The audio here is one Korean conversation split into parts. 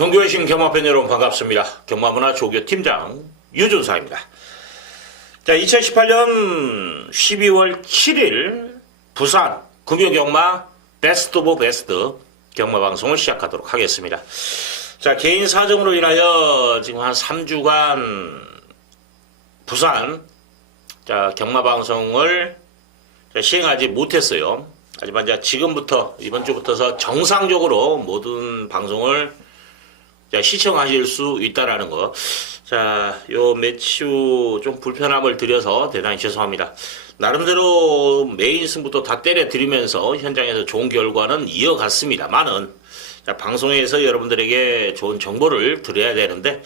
종교의신 경마팬 여러분 반갑습니다. 경마문화 조교 팀장 유준사입니다. 자, 2018년 12월 7일 부산 금요경마 베스트 오브 베스트 경마방송을 시작하도록 하겠습니다. 자, 개인 사정으로 인하여 지금 한 3주간 부산 경마방송을 시행하지 못했어요. 하지만 지금부터 이번 주부터서 정상적으로 모든 방송을 시청하실 수 있다라는 거. 자, 요 매추 좀 불편함을 드려서 대단히 죄송합니다. 나름대로 메인 승부도 다 때려드리면서 현장에서 좋은 결과는 이어갔습니다만은 방송에서 여러분들에게 좋은 정보를 드려야 되는데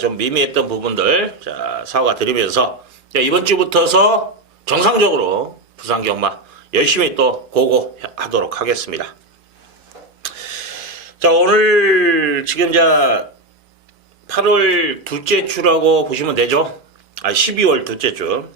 좀 미미했던 부분들 사과드리면서 이번 주부터서 정상적으로 부산 경마 열심히 또 고고하도록 하겠습니다. 자, 오늘 지금 8월 둘째 주라고 보시면 되죠. 12월 둘째 주.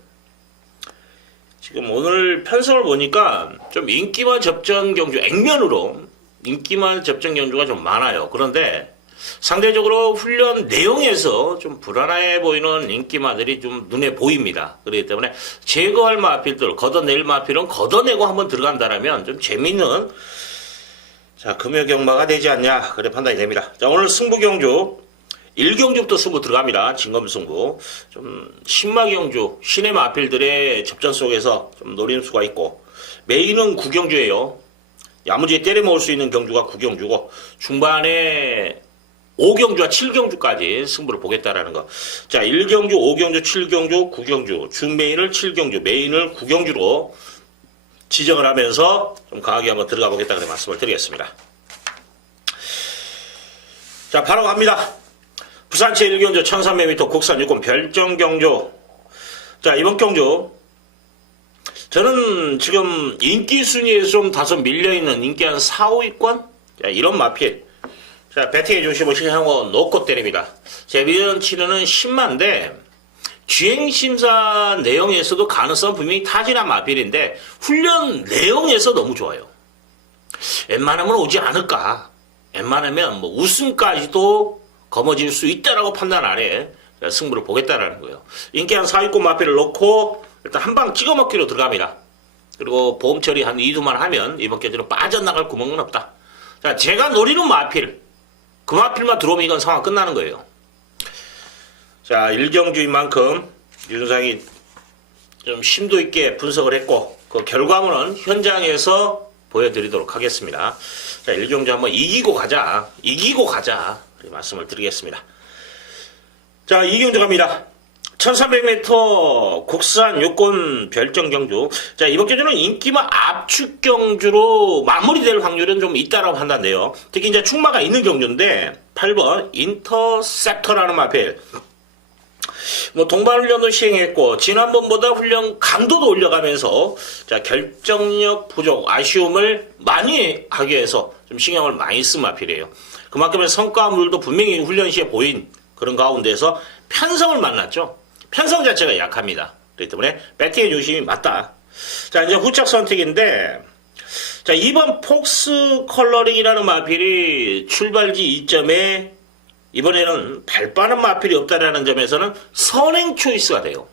지금 오늘 편성을 보니까 좀 인기만 접전 경주, 액면으로 인기만 접전 경주가 좀 많아요. 그런데 상대적으로 훈련 내용에서 좀 불안해 보이는 인기마들이 좀 눈에 보입니다. 그렇기 때문에 제거할 마필들, 걷어낼 마필은 걷어내고 한번 들어간다라면 좀 재밌는 금요경마가 되지 않냐, 그래 판단이 됩니다. 자, 오늘 승부경주 1경주부터 승부 들어갑니다. 진검승부. 좀 신마경주, 신의 마필들의 접전 속에서 좀 노리는 수가 있고, 메인은 9경주예요. 야무지게 때려 먹을 수 있는 경주가 9경주고 중반에 5경주와 7경주까지 승부를 보겠다라는 거. 자, 1경주, 5경주, 7경주, 9경주, 준메인을 7경주, 메인을 9경주로 지정을 하면서 좀 강하게 한번 들어가 보겠다 그래 말씀을 드리겠습니다. 자, 바로 갑니다. 부산체 1경주 1300m 국산 유권 별정경주. 자, 이번 경주 저는 지금 인기 순위에서 좀 다소 밀려있는 인기 한 4, 5위권? 이런 마필. 자, 배팅해 주시면 실행하고 놓고 때립니다. 제 미련 치료는 10만인데, 주행심사 내용에서도 가능성 분명히 타진한 마필인데, 훈련 내용에서 너무 좋아요. 웬만하면 오지 않을까. 웬만하면 우승까지도 거머쥘 수 있다라고 판단 아래 승부를 보겠다라는 거예요. 인기 한 4위권 마필을 놓고, 일단 한 방 찍어 먹기로 들어갑니다. 그리고 보험 처리 한 2두만 하면 이번 경기로 빠져나갈 구멍은 없다. 자, 제가 노리는 마필. 그 마필만 들어오면 이건 상황 끝나는 거예요. 자, 1경주인 만큼 유준상이 좀 심도 있게 분석을 했고, 그 결과물은 현장에서 보여드리도록 하겠습니다. 자, 1경주 한번 이기고 가자. 이기고 가자. 말씀을 드리겠습니다. 자, 2경주 갑니다. 1300m 국산 요건 별정 경주. 자, 이번 경주는 인기만 압축 경주로 마무리될 확률은 좀 있다라고 판단돼요. 특히 충마가 있는 경주인데 8번 인터셉터라는 마필. 동반 훈련도 시행했고 지난번보다 훈련 강도도 올려가면서 결정력 부족, 아쉬움을 많이 하기 위해서 좀 신경을 많이 쓴 마필이에요. 그만큼의 성과물도 분명히 훈련 시에 보인 그런 가운데서 편성을 만났죠. 편성 자체가 약합니다. 그렇기 때문에 배팅의 중심이 맞다. 자, 이제 후착 선택인데, 자, 2번 폭스 컬러링이라는 마필이 출발지 2점에 이번에는 발 빠른 마필이 없다라는 점에서는 선행 초이스가 돼요.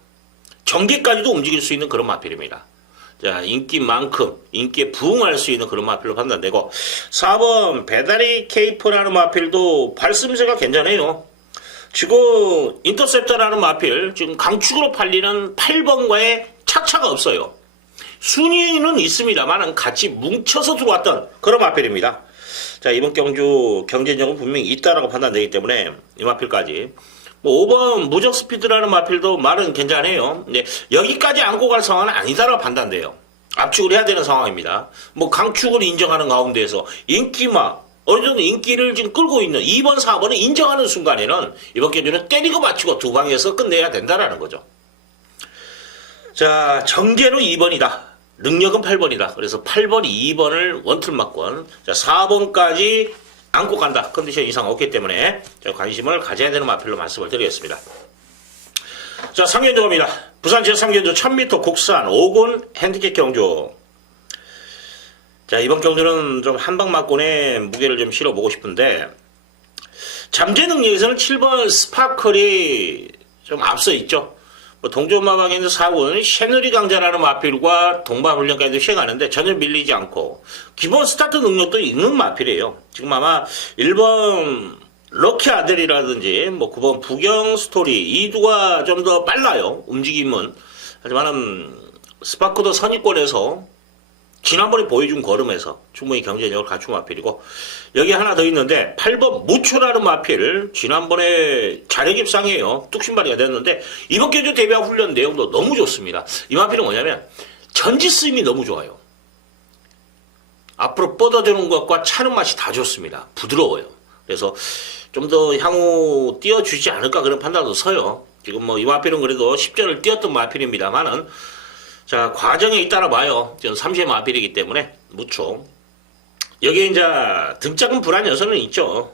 전개까지도 움직일 수 있는 그런 마필입니다. 자, 인기만큼 인기에 부응할 수 있는 그런 마필로 판단되고, 4번 배다리 케이프라는 마필도 발씀새가 괜찮아요. 지금 인터셉터라는 마필 지금 강축으로 팔리는 8번과의 착차가 없어요. 순위는 있습니다만 같이 뭉쳐서 들어왔던 그런 마필입니다. 자, 이번 경주 경쟁력은 분명히 있다라고 판단되기 때문에 이 마필까지 5번 무적 스피드라는 마필도 말은 괜찮아요. 근데 여기까지 안고 갈 상황은 아니다라고 판단돼요. 압축을 해야 되는 상황입니다. 강축을 인정하는 가운데에서 인기마 어느 정도 인기를 지금 끌고 있는 2번, 4번을 인정하는 순간에는 이번 경주는 때리고 맞추고 두 방에서 끝내야 된다라는 거죠. 자, 정제로 2번이다. 능력은 8번이다. 그래서 8번, 2번을 원툴막권. 자, 4번까지 안고 간다. 컨디션 이상 없기 때문에 관심을 가져야 되는 마필로 말씀을 드리겠습니다. 자, 3경주 갑니다. 부산 제3경주 1000m 국산 5군 핸디캡 경주. 자, 이번 경주는 좀 한방막권에 무게를 좀 실어보고 싶은데, 잠재 능력에서는 7번 스파클이 좀 앞서 있죠. 뭐 동전마방에 있는 4군 셰누리 강자라는 마필과 동반훈련까지도 시행하는데 전혀 밀리지 않고 기본 스타트 능력도 있는 마필이에요. 지금 아마 1번 럭키 아들이라든지 뭐 9번 부경 스토리 이두가 좀 더 빨라요. 움직임은. 하지만은 스파크도 선입권에서 지난번에 보여준 걸음에서 충분히 경쟁력을 갖춘 마필이고 여기 하나 더 있는데 8번 무초라는 마필 지난번에 자력입상이에요. 뚝심발이가 됐는데 이번 경주 데뷔한 훈련 내용도 너무 좋습니다. 이 마필은 뭐냐면 전지 쓰임이 너무 좋아요. 앞으로 뻗어주는 것과 차는 맛이 다 좋습니다. 부드러워요. 그래서 좀 더 향후 띄워주지 않을까 그런 판단도 서요. 지금 뭐 이 마필은 그래도 10전을 뛰었던 마필입니다만은 자, 과정에 따라 봐요. 지금 3세 마필이기 때문에 무초. 여기에 이제 등짝은 불안 요소는 있죠.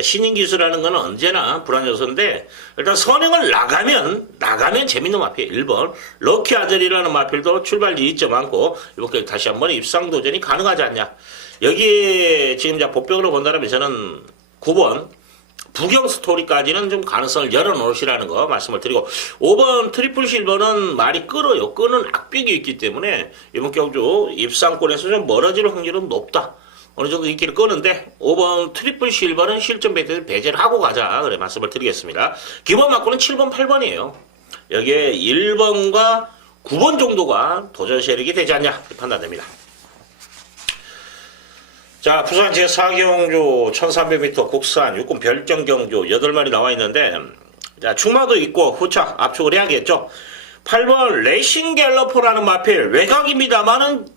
신인 기수라는 건 언제나 불안 요소인데 일단 선행을 나가면 재밌는 마필 1번 럭키 아들이라는 마필도 출발 이점 많고 이번 다시 한번 입상 도전이 가능하지 않냐. 여기에 지금 이제 복병으로 본다면 저는 9번 부경 스토리까지는 좀 가능성을 열어놓으시라는 거 말씀을 드리고 5번 트리플 실버는 말이 끌어요. 끄는 악벽이 있기 때문에 이번 경주 입상권에서 좀 멀어질 확률은 높다. 어느 정도 인기를 끄는데 5번 트리플 실버는 실전 배제를 하고 가자. 그래 말씀을 드리겠습니다. 기본 맞고는 7번, 8번이에요. 여기에 1번과 9번 정도가 도전 세력이 되지 않냐 판단됩니다. 자, 부산 제4경주 1300m 국산 육군 별정경주 8마리 나와 있는데, 자, 충마도 있고, 후차, 압축을 해야겠죠. 8번 레이싱 갤러퍼라는 마필, 외곽입니다만은,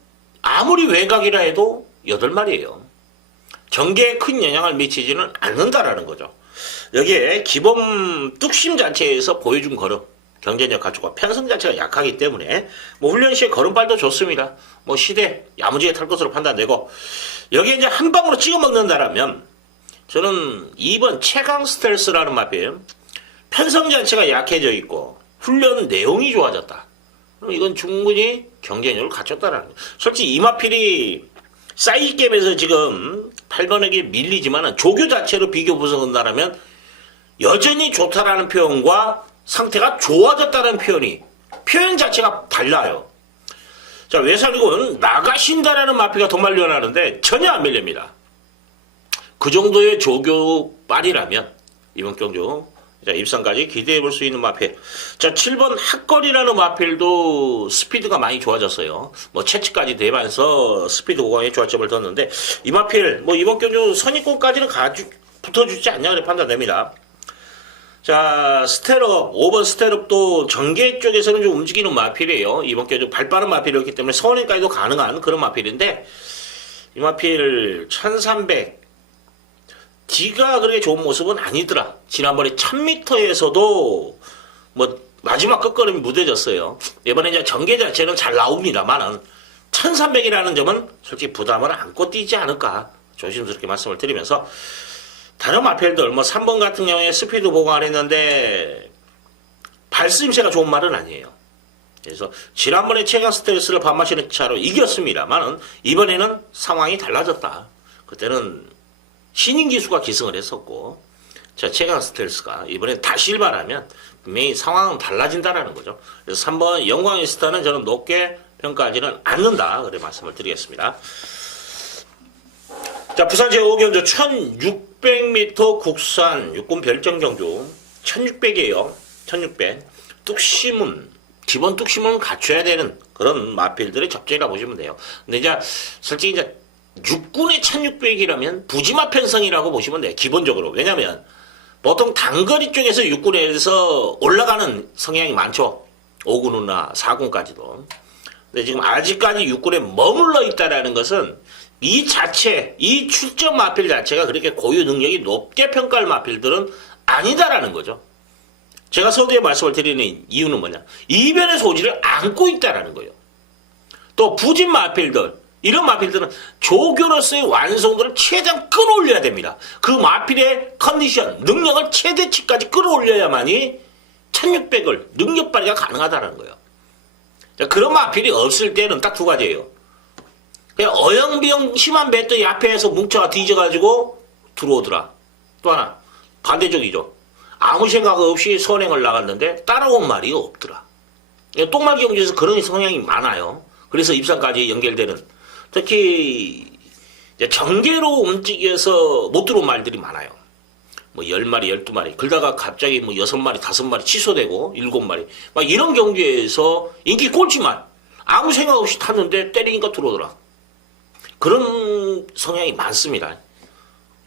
아무리 외곽이라 해도 8마리예요. 전개에 큰 영향을 미치지는 않는다라는 거죠. 여기에 기본 뚝심 자체에서 보여준 걸음, 경쟁력 갖추고 편성 자체가 약하기 때문에 뭐 훈련 시에 걸음발도 좋습니다. 뭐 시대 야무지게 탈 것으로 판단되고 여기에 이제 한 방으로 찍어 먹는다라면 저는 2번 최강 스텔스라는 마필 편성 자체가 약해져 있고 훈련 내용이 좋아졌다. 그럼 이건 충분히 경쟁력을 갖췄다라는 거예요. 솔직히 이 마필이 사이즈 게임에서 지금 8번에게 밀리지만 조교 자체로 비교 분석한다라면 여전히 좋다라는 표현과 상태가 좋아졌다는 표현 자체가 달라요. 자, 외살리군 나가신다라는 마피가 더 말려나는데 전혀 안 밀립니다. 그 정도의 조교빨이라면 이번 경주 자, 입상까지 기대해 볼 수 있는 마필. 자, 7번 핫걸이라는 마필도 스피드가 많이 좋아졌어요. 뭐 채취까지 되면서 스피드 고강에 조화점을 뒀는데 이 마필 뭐 이번 경주 선입권까지는 붙어주지 않냐 그래 판단됩니다. 자, 스테럽, 5번 스테럽도 전개 쪽에서는 좀 움직이는 마필이에요. 이번 경주 발빠른 마필이었기 때문에 선행까지도 가능한 그런 마필인데 이 마필 1300 D가 그렇게 좋은 모습은 아니더라. 지난번에 1000m에서도 뭐 마지막 끝걸음이 무뎌졌어요. 이번에 이제 전개 자체는 잘 나옵니다만은 1300이라는 점은 솔직히 부담을 안고 뛰지 않을까 조심스럽게 말씀을 드리면서 다른 마필들 뭐 3번 같은 경우에 스피드 보강을 했는데 발쓰임새가 좋은 말은 아니에요. 그래서 지난번에 최강 스트레스를 반마시는 차로 이겼습니다만은 이번에는 상황이 달라졌다. 그때는 신인 기수가 기승을 했었고 자, 최강 스텔스가 이번에 다시 일반하면 분명히 상황은 달라진다라는 거죠. 그래서 3번 영광의 스타는 저는 높게 평가하지는 않는다. 그래 말씀을 드리겠습니다. 자, 부산 제5경주 1600m 국산 육군 별정경주 1600이에요. 1600. 뚝심은 기본 뚝심은 갖춰야 되는 그런 마필들의 접전이라 보시면 돼요. 근데 이제 솔직히 이제 육군의 1600이라면 부지마 편성이라고 보시면 돼요. 기본적으로. 왜냐면 보통 단거리 쪽에서 육군에서 올라가는 성향이 많죠. 5군이나 4군까지도. 근데 지금 아직까지 육군에 머물러 있다라는 것은 이 자체, 이 출전 마필 자체가 그렇게 고유 능력이 높게 평가할 마필들은 아니다라는 거죠. 제가 서두에 말씀을 드리는 이유는 뭐냐. 이변의 소지를 안고 있다라는 거예요. 또 부진 마필들, 이런 마필들은 조교로서의 완성도를 최대한 끌어올려야 됩니다. 그 마필의 컨디션, 능력을 최대치까지 끌어올려야만이 1600을 능력 발휘가 가능하다는 거예요. 그런 마필이 없을 때는 딱 두 가지예요. 그냥 어영비영 심한 배터리 앞에서 뭉쳐가 뒤져가지고 들어오더라. 또 하나 반대쪽이죠. 아무 생각 없이 선행을 나갔는데 따라온 말이 없더라. 똥말 경주에서 그런 성향이 많아요. 그래서 입상까지 연결되는, 특히 정계로 움직여서 못 들어온 말들이 많아요. 뭐 10마리, 12마리. 그러다가 갑자기 뭐 6마리, 5마리 취소되고 7마리. 막 이런 경주에서 인기 꼴찌만 아무 생각 없이 탔는데 때리니까 들어오더라. 그런 성향이 많습니다.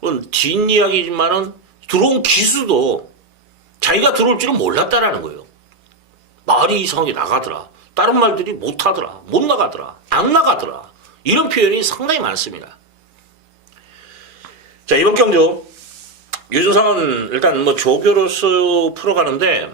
그건 뒷이야기지만은 들어온 기수도 자기가 들어올 줄은 몰랐다라는 거예요. 말이 이상하게 나가더라. 다른 말들이 못하더라. 못 나가더라. 안 나가더라. 이런 표현이 상당히 많습니다. 자, 이번 경주 유준상은 일단 뭐 조교로서 풀어가는데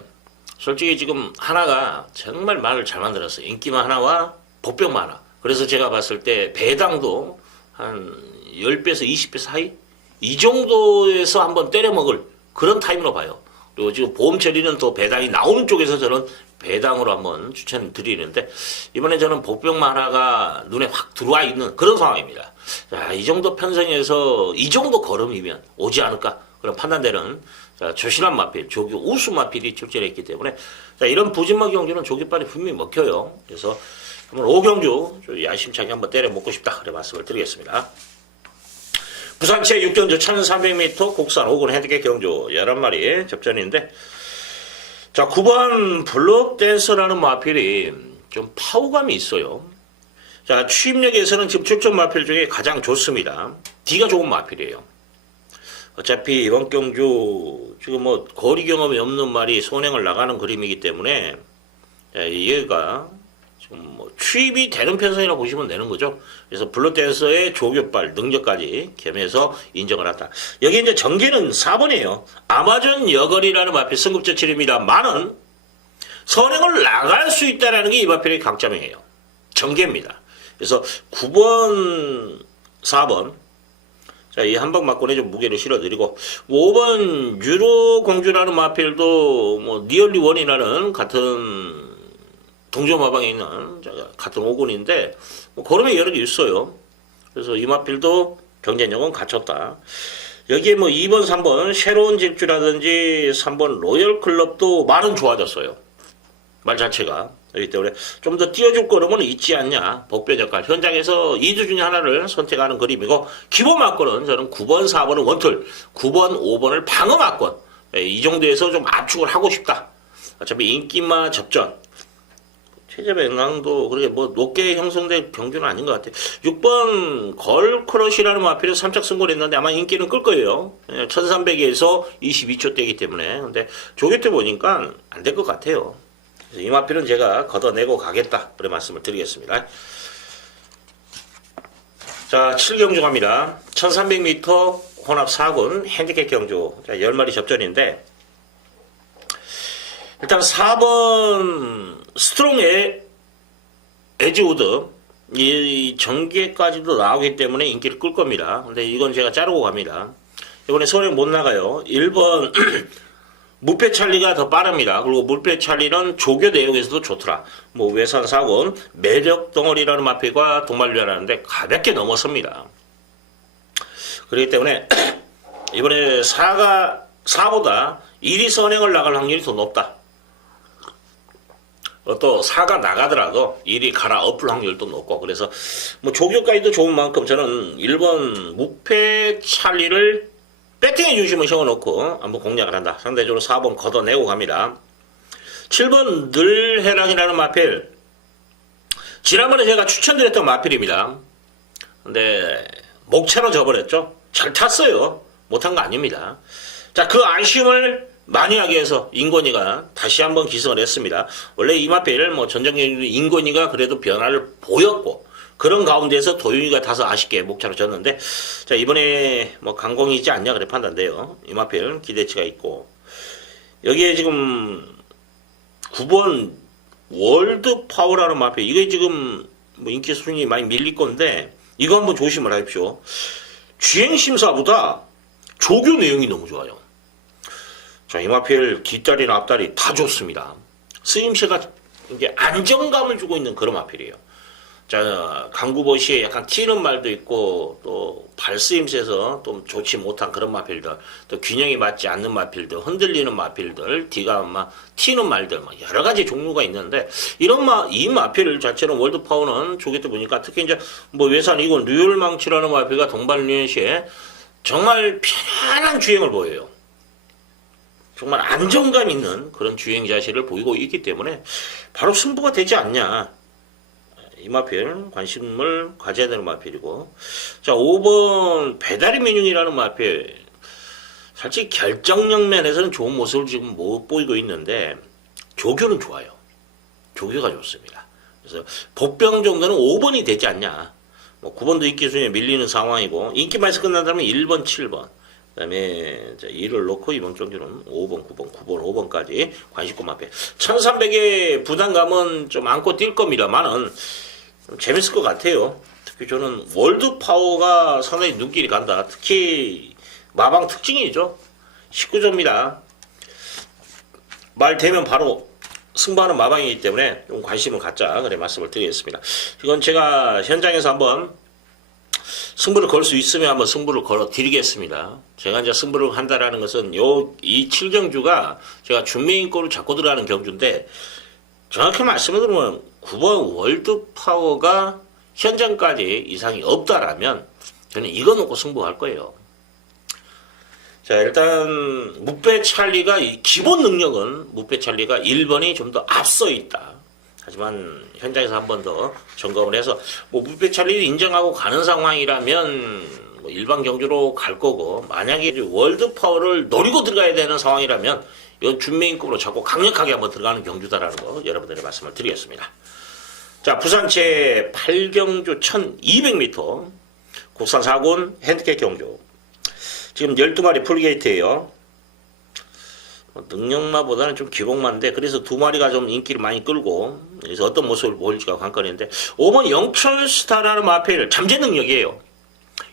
솔직히 지금 하나가 정말 말을 잘 만들었어요. 인기만 하나와 복병만 하나. 그래서 제가 봤을 때 배당도 한 10배에서 20배 사이? 이 정도에서 한번 때려먹을 그런 타임으로 봐요. 그리고 지금 보험 처리는 또 배당이 나오는 쪽에서 저는 배당으로 한번 추천드리는데 이번에 저는 복병만 하나가 눈에 확 들어와 있는 그런 상황입니다. 자, 이 정도 편성에서 이 정도 걸음이면 오지 않을까 그런 판단되는 조신한 마필, 조교 우수 마필이 출전했기 때문에 자, 이런 부진마 경주는 조교빨이 분명히 먹혀요. 그래서 한번 5경주 야심차게 한번 때려 먹고 싶다 그래 말씀을 드리겠습니다. 부산체 6경주 1300m 국산 5군 핸디캡 경주 11마리 접전인데 자, 9번 블록댄서라는 마필이 좀 파워감이 있어요. 자, 추임력에서는 지금 출전 마필 중에 가장 좋습니다. D가 좋은 마필이에요. 어차피 이번 경주 지금 뭐 거리 경험이 없는 말이 선행을 나가는 그림이기 때문에 얘가 지금 뭐 추입이 되는 편성이라고 보시면 되는 거죠. 그래서 블록댄서의 조교빨 능력까지 겸해서 인정을 한다. 여기 이제 전개는 4번이에요. 아마존 여걸이라는 마필 승급자 7입니다만은 선행을 나갈 수 있다는 게 이 마필의 강점이에요. 전개입니다. 그래서 9번, 4번 자, 이 한방 막권에 좀 무게를 실어드리고 5번 유로 공주라는 마필도 뭐 니얼리 원이라는 같은 동조마방에 있는 같은 5군인데 뭐 걸음에 여러 개 있어요. 그래서 이 마필도 경쟁력은 갖췄다. 여기에 뭐 2번, 3번 새로운 질주라든지 3번 로열 클럽도 말은 좋아졌어요. 말 자체가. 그렇기 때문에 좀 더 띄워줄 걸음은 있지 않냐. 복변 역할. 현장에서 2주 중에 하나를 선택하는 그림이고 기본 막권은 저는 9번, 4번은 원툴, 9번, 5번을 방어 막권. 이 정도에서 좀 압축을 하고 싶다. 어차피 인기마 접전. 체제 맥락도 그렇게 뭐 높게 형성된 경주는 아닌 것 같아요. 6번 걸크러쉬라는 마필에서 3착 승부를 했는데 아마 인기는 끌 거예요. 1300에서 22초대이기 때문에. 근데 조교 때 보니까 안 될 것 같아요. 그래서 이 마필은 제가 걷어내고 가겠다. 그런 말씀을 드리겠습니다. 자, 7경주 갑니다. 1300m 혼합 4군 핸디캡 경주. 자, 10마리 접전인데 일단 4번 스트롱 에즈우드 이 전개까지도 나오기 때문에 인기를 끌 겁니다. 근데 이건 제가 자르고 갑니다. 이번에 선행 못 나가요. 1번 무패 찰리가 더 빠릅니다. 그리고 무패 찰리는 조교 내용에서도 좋더라. 뭐 외산 4군 매력 덩어리라는 마필과 동반류하는데 가볍게 넘어섭니다. 그렇기 때문에 이번에 4보다 1위 선행을 나갈 확률이 더 높다. 또 4가 나가더라도 1위 갈아엎을 확률도 높고 그래서 뭐 조교까지도 좋은 만큼 저는 1번 무패 찰리를 배팅의 중심을 세워놓고 한번 공략을 한다. 상대적으로 4번 걷어내고 갑니다. 7번 늘해랑이라는 마필 지난번에 제가 추천드렸던 마필입니다. 근데 목차로 져버렸죠. 잘 탔어요. 못한 거 아닙니다. 자, 그 아쉬움을 많이 하기 위해서 인권이가 다시 한번 기승을 했습니다. 원래 이 마필 뭐 전정경기도 인권이가 그래도 변화를 보였고 그런 가운데서 도윤이가 다소 아쉽게 목차로 졌는데 자, 이번에 뭐 강공이지 않냐 그래 판단돼요. 이 마필 기대치가 있고 여기에 지금 9번 월드 파워라는 마필 이게 지금 뭐 인기 순위 많이 밀릴 건데 이거 한번 조심을 하십시오. 주행심사보다 조교 내용이 너무 좋아요. 자, 이 마필 뒷다리나 앞다리 다 좋습니다. 쓰임새가 이제 안정감을 주고 있는 그런 마필이에요. 자, 강구보시에 약간 튀는 말도 있고, 또, 발쓰임새에서 좀 좋지 못한 그런 마필들, 또 균형이 맞지 않는 마필들, 흔들리는 마필들, 뒤가 막 튀는 말들, 막 여러 가지 종류가 있는데, 이 마필 자체는 월드파워는 조개 때 보니까 특히 이제 뭐 외산 이건 류혈망치라는 마필과 동발유연시에 정말 편안한 주행을 보여요. 정말 안정감 있는 그런 주행 자세를 보이고 있기 때문에 바로 승부가 되지 않냐. 이 마필 관심을 가져야 되는 마필이고, 자 5번 배다리 민윤이라는 마필 사실 결정력 면에서는 좋은 모습을 지금 못 보이고 있는데 조교는 좋아요. 조교가 좋습니다. 그래서 복병 정도는 5번이 되지 않냐. 뭐 9번도 인기 순위에 밀리는 상황이고 인기만에서 끝난다면 1번, 7번 그 다음에 2를 놓고 이번 경기는 5번, 9번, 9번, 5번까지 관심권 마필 1300의 부담감은 좀 안고 뛸 겁니다만은 재밌을 것 같아요. 특히 저는 월드파워가 상당히 눈길이 간다. 특히 마방 특징이죠. 19조입니다. 말 되면 바로 승부하는 마방이기 때문에 좀 관심을 갖자. 그래 말씀을 드리겠습니다. 이건 제가 현장에서 한번 승부를 걸 수 있으면 한번 승부를 걸어 드리겠습니다. 제가 이제 승부를 한다라는 것은 이 7경주가 제가 준메인골을 잡고 들어가는 경주인데 정확히 말씀을 드리면 9번 월드파워가 현장까지 이상이 없다라면 저는 이거 놓고 승부할 거예요. 자, 일단 무패 찰리가 기본 능력은 무패 찰리가 1번이 좀 더 앞서 있다. 하지만 현장에서 한 번 더 점검을 해서 뭐 무패 찰리를 인정하고 가는 상황이라면 뭐 일반 경주로 갈 거고, 만약에 월드 파워를 노리고 들어가야 되는 상황이라면 이건 준메인급으로 자꾸 강력하게 한번 들어가는 경주다라는 거 여러분들의 말씀을 드리겠습니다. 자, 부산체 8경주 1200m 국산 4군 핸디캡 경주. 지금 12마리 풀게이트예요. 능력마보다는 좀 기복마인데 그래서 2마리가 좀 인기를 많이 끌고, 그래서 어떤 모습을 보일지가 관건인데 5번 영철스타라는 마필 잠재 능력이에요.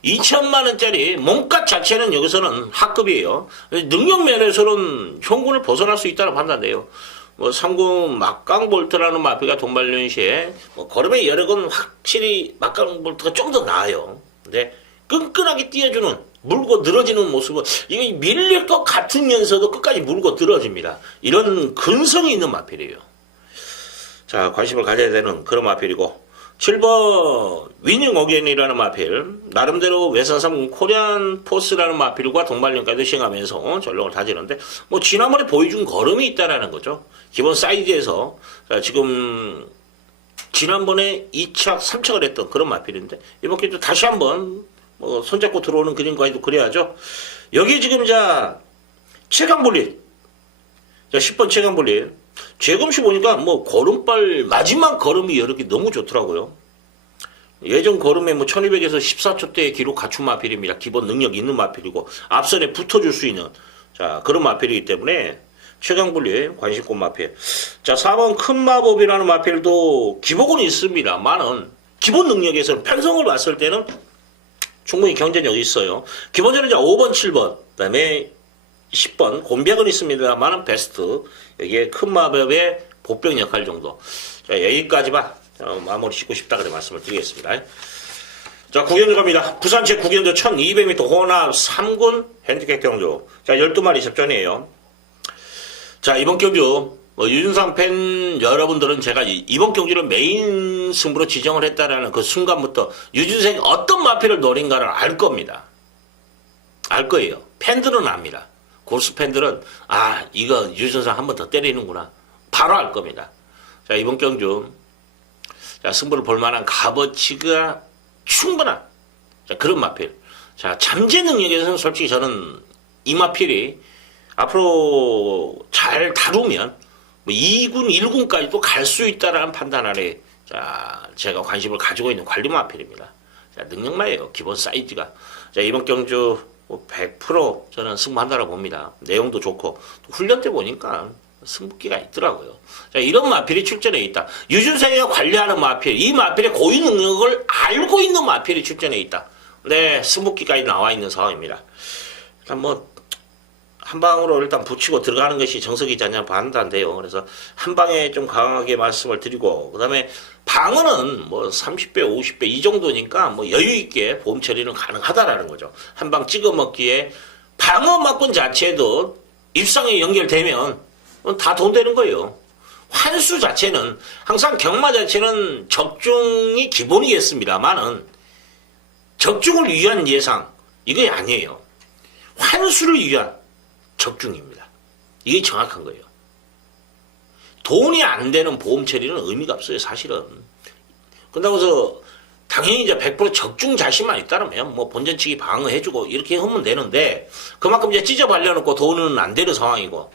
2천만원짜리 몸값 자체는 여기서는 하급이에요. 능력 면에서는 형군을 벗어날 수 있다고 판단돼요. 뭐 3군 막강볼트라는 마필과 동발연시에 뭐 걸음의 여력은 확실히 막강볼트가 좀 더 나아요. 근데 끈끈하게 뛰어주는, 물고 늘어지는 모습은 이게 밀릴 것 같으면서도 끝까지 물고 늘어집니다. 이런 근성이 있는 마필이에요. 자, 관심을 가져야 되는 그런 마필이고, 7번 위닝 어게인이라는 마필, 나름대로 외산삼 코리안 포스라는 마필과 동발연까지 시행하면서 전력을 다지는데 뭐 지난번에 보여준 걸음이 있다라는 거죠. 기본 사이즈에서 지금 지난번에 2착, 3착을 했던 그런 마필인데 이번 기회도 다시 한번 뭐 손잡고 들어오는 그림까지도 그래야죠. 여기 지금 체감불릴, 10번 체감불릴 재검시 보니까 뭐 걸음발 마지막 걸음이 이렇게 너무 좋더라고요. 예전 걸음에 뭐 1200에서 14초대의 기록 갖춘 마필입니다. 기본 능력 있는 마필이고 앞선에 붙어줄 수 있는 그런 마필이기 때문에 최강불리 관심권 마필. 자, 4번 큰 마법이라는 마필도 기복은 있습니다만은 기본 능력에서는 편성을 봤을 때는 충분히 경쟁력이 있어요. 기본적으로 5번, 7번, 그 다음에 10번 곤백은 있습니다만은 베스트. 여기에 큰 마법의 보병 역할 정도. 자, 여기까지만 마무리 짓고 싶다 그래 말씀을 드리겠습니다. 자, 9견주 갑니다. 부산체 9견주 1200m 혼합 3군 핸디캡 경주. 자, 12마리 접전이에요. 자, 이번 경주 유준상 팬 여러분들은 제가 이번 경주를 메인 승부로 지정을 했다라는 그 순간부터 유준상이 어떤 마필을 노린가를 알 겁니다. 알 거예요. 팬들은 압니다. 골수 팬들은 이거 유준상 한 번 더 때리는구나. 바로 알 겁니다. 자, 이번 경주 승부를 볼 만한 값어치가 충분한 그런 마필. 자, 잠재 능력에서는 솔직히 저는 이 마필이 앞으로 잘 다루면 2군, 1군까지도 갈 수 있다라는 판단 아래 제가 관심을 가지고 있는 관리 마필입니다. 자, 능력마예요. 기본 사이즈가. 자, 이번 경주 100% 저는 승부한다고 봅니다. 내용도 좋고 훈련 때 보니까 승부기가 있더라고요. 자, 이런 마필이 출전해 있다. 유준상이가 관리하는 마필, 이 마필의 고유 능력을 알고 있는 마필이 출전해 있다. 네, 승부기까지 나와 있는 상황입니다. 일단 한 방으로 일단 붙이고 들어가는 것이 정석이지 않냐 판단돼요. 그래서 한 방에 좀 강하게 말씀을 드리고, 그 다음에 방어는 뭐 30배, 50배 이 정도니까 뭐 여유 있게 보험 처리는 가능하다라는 거죠. 한 방 찍어 먹기에 방어 막권 자체도 입상에 연결되면 다 돈 되는 거예요. 환수 자체는 항상 경마 자체는 적중이 기본이겠습니다만은 적중을 위한 예상 이게 아니에요. 환수를 위한 적중입니다. 이게 정확한 거예요. 돈이 안 되는 보험 처리는 의미가 없어요, 사실은. 그런다고 해서 당연히 이제 100% 적중 자신만 있다면 뭐 본전 측이 방어해주고 이렇게 하면 되는데, 그만큼 이제 찢어 발려놓고 돈은 안 되는 상황이고,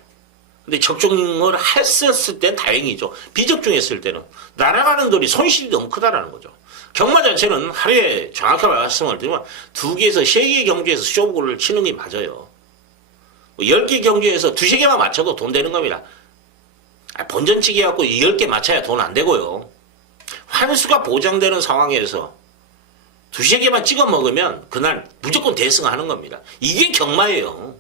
근데 적중을 했었을 땐 다행이죠. 비적중했을 때는 날아가는 돈이 손실이 너무 크다라는 거죠. 경마 자체는 하루에 정확하게 말씀을 드리면 2개에서 3개 경주에서 쇼부를 치는 게 맞아요. 10개 경주에서 2~3개만 맞춰도 돈 되는 겁니다. 본전치기 해갖고 10개 맞춰야 돈 안 되고요. 환수가 보장되는 상황에서 2~3개만 찍어 먹으면 그날 무조건 대승하는 겁니다. 이게 경마예요.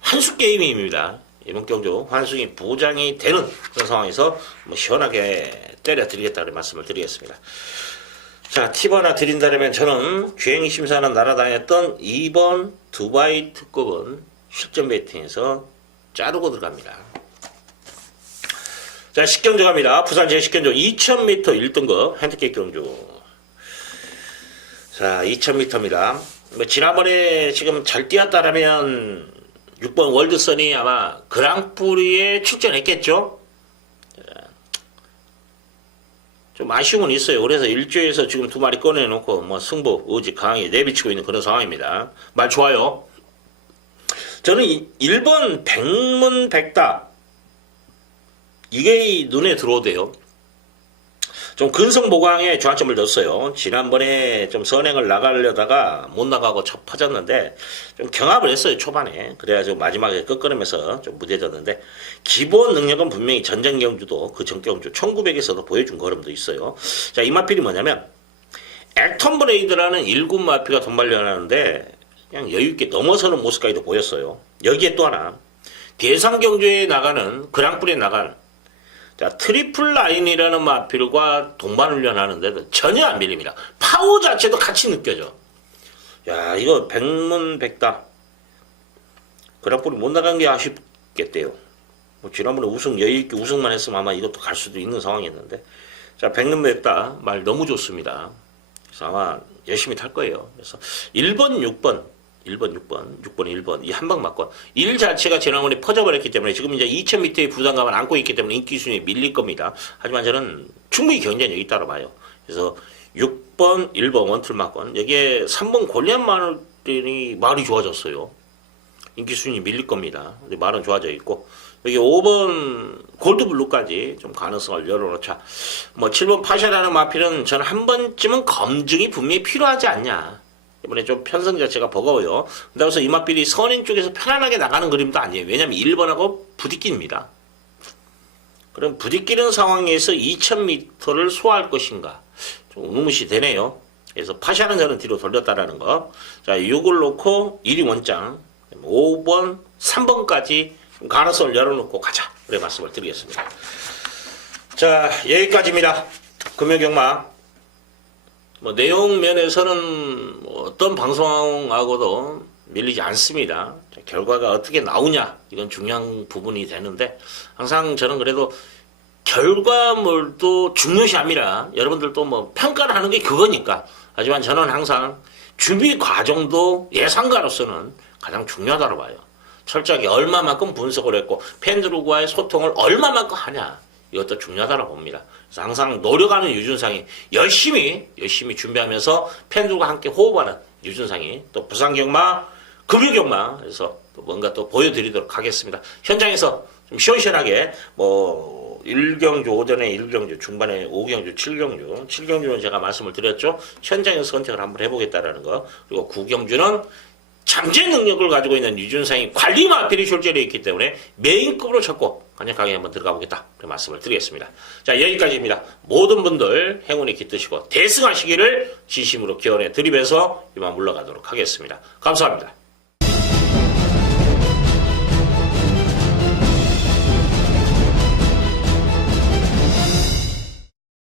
환수 게임입니다. 이번 경주 환수이 보장이 되는 그런 상황에서 뭐 시원하게 때려드리겠다는 말씀을 드리겠습니다. 자, 팁 하나 드린다면 저는 주행심사는 날아다녔던 2번 두바이 특급은 실전 배팅에서 자르고 들어갑니다. 자, 10경주 갑니다. 부산 제10경주 2000m 1등급 핸디캡 경주. 자, 2000m입니다. 뭐 지난번에 지금 잘 뛰었다라면 6번 월드선이 아마 그랑프리에 출전했겠죠? 좀 아쉬움은 있어요. 그래서 1조에서 지금 2마리 꺼내놓고 뭐 승부, 의지 강하게 내비치고 있는 그런 상황입니다. 말 좋아요. 저는 1번 백문백답 이게 눈에 들어오대요. 좀 근성보강에 중앙점을 뒀어요. 지난번에 좀 선행을 나가려다가 못 나가고 퍼졌는데 좀 경합을 했어요, 초반에. 그래가지고 마지막에 끝걸음에서 좀 무뎌졌는데, 기본 능력은 분명히 전전 경주도 그 전 경주 1900에서도 보여준 걸음도 있어요. 자, 이 마필이 뭐냐면 액턴 브레이드라는 1군 마피가 돈발려하는데 그냥 여유있게 넘어서는 모습까지도 보였어요. 여기에 또 하나 대상 경주에 나가는 그랑프리에 나간 자, 트리플 라인이라는 마필과 동반 훈련하는데도 전혀 안 밀립니다. 파워 자체도 같이 느껴져. 야, 이거 백문백답. 그랑프리 못 나간 게 아쉽겠대요. 뭐 지난번에 여유있게 우승만 했으면 아마 이것도 갈 수도 있는 상황이었는데. 자, 백문백답 말 너무 좋습니다. 그래서 아마 열심히 탈 거예요. 그래서 1번, 6번, 1번, 6번, 6번, 1번, 이 한방 맞건. 1 자체가 지난번에 퍼져버렸기 때문에 지금 이제 2000m의 부담감을 안고 있기 때문에 인기 순위에 밀릴 겁니다. 하지만 저는 충분히 경쟁력이 있다고 봐요. 그래서 6번, 1번 원툴 맞건. 여기에 3번 골리앗 마을이 말이 좋아졌어요. 인기 순위 밀릴 겁니다. 근데 말은 좋아져 있고. 여기 5번 골드블루까지 좀 가능성을 열어놓자. 뭐 7번 파샤라는 마필은 저는 한 번쯤은 검증이 분명히 필요하지 않냐. 이번에 좀 편성 자체가 버거워요. 그래서 이 마필이 선행 쪽에서 편안하게 나가는 그림도 아니에요. 왜냐면 1번하고 부딪힙니다. 그럼 부딪히는 상황에서 2000m를 소화할 것인가. 좀 의무시 되네요. 그래서 파샤는 저는 뒤로 돌렸다라는 거. 자, 6을 놓고 1위 원장. 5번, 3번까지 가능성을 열어놓고 가자. 그래 말씀을 드리겠습니다. 자, 여기까지입니다. 금요경마. 뭐 내용 면에서는 어떤 방송하고도 밀리지 않습니다. 결과가 어떻게 나오냐 이건 중요한 부분이 되는데, 항상 저는 그래도 결과물도 중요시합니다. 여러분들도 뭐 평가를 하는 게 그거니까. 하지만 저는 항상 준비 과정도 예상가로서는 가장 중요하다고 봐요. 철저하게 얼마만큼 분석을 했고 팬들과의 소통을 얼마만큼 하냐, 이것도 중요하다고 봅니다. 그래서 항상 노력하는 유준상이 열심히 준비하면서 팬들과 함께 호흡하는 유준상이 또 부산경마, 금요경마 에서 또 뭔가 또 보여드리도록 하겠습니다. 현장에서 좀 시원시원하게 뭐 1경주 오전에 1경주, 중반에 5경주, 7경주는 제가 말씀을 드렸죠. 현장에서 선택을 한번 해보겠다라는 거. 그리고 9경주는 잠재 능력을 가지고 있는 유준상이 관리 마필이 출전해 있기 때문에 메인급으로 찾고 강력하게 한번 들어가 보겠다. 그런 말씀을 드리겠습니다. 자, 여기까지입니다. 모든 분들 행운이 깃드시고 대승하시기를 진심으로 기원해 드리면서 이만 물러가도록 하겠습니다. 감사합니다.